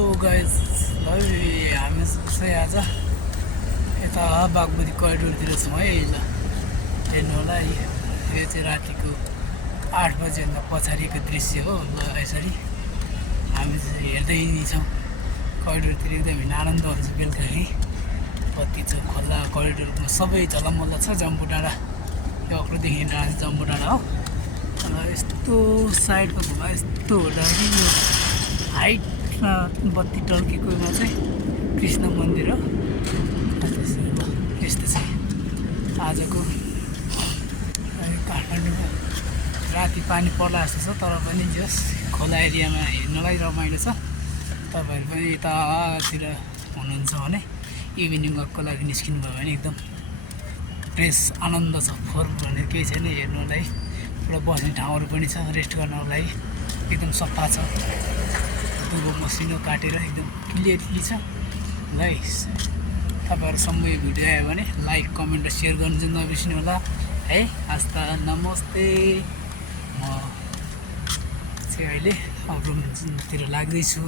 Guys ल हामी चाहिँ आज यता बागमती करिडोरतिर छौँ है। ल हेर्नु होला यो चाहिँ रातिको 8 बजेभन्दा पछाडिको दृश्य हो। ल यसरी हामी चाहिँ हेर्दै छौँ करिडोरतिर। एकदम हिँड्न आनन्द हुन्छ बेलुकाखेरि। बत्ती छ, खोला करिडोरमा सबै झलमल्ल छ। जम्बू डाँडा यो अग्लोदेखि हिँड्न जम्बू डाँडा हो। यस्तो साइडमा घुमा यस्तो हुँदाखेरि यो हाइटमा बत्ती टल्केकोमा चाहिँ कृष्ण मन्दिर हो। यस्तो छ आजको काठमाडौँमा। राति पानी पर्ला जस्तो छ, तर पनि जस खोला एरियामा हिँड्नलाई रमाइलो छ। तपाईँहरू पनि यतातिर हुनुहुन्छ भने इभिनिङ वकको लागि निस्किनु भयो भने एकदम फ्रेस आनन्द छ। फोहोर भन्ने केही छैन हेर्नुलाई। पुरा बस्ने ठाउँहरू पनि छ, रेस्ट गर्नको लागि एकदम सफा छ। दुबो मसिनो काटेर एकदम क्लियरली छ। ल तपाईँहरूसम्म यो भिडियो आयो भने लाइक कमेन्ट र सेयर गर्नु चाहिँ नबिर्सिनु होला है। हस्ता नमस्ते। म चाहिँ अहिले अग्लोतिर लाग्दैछु।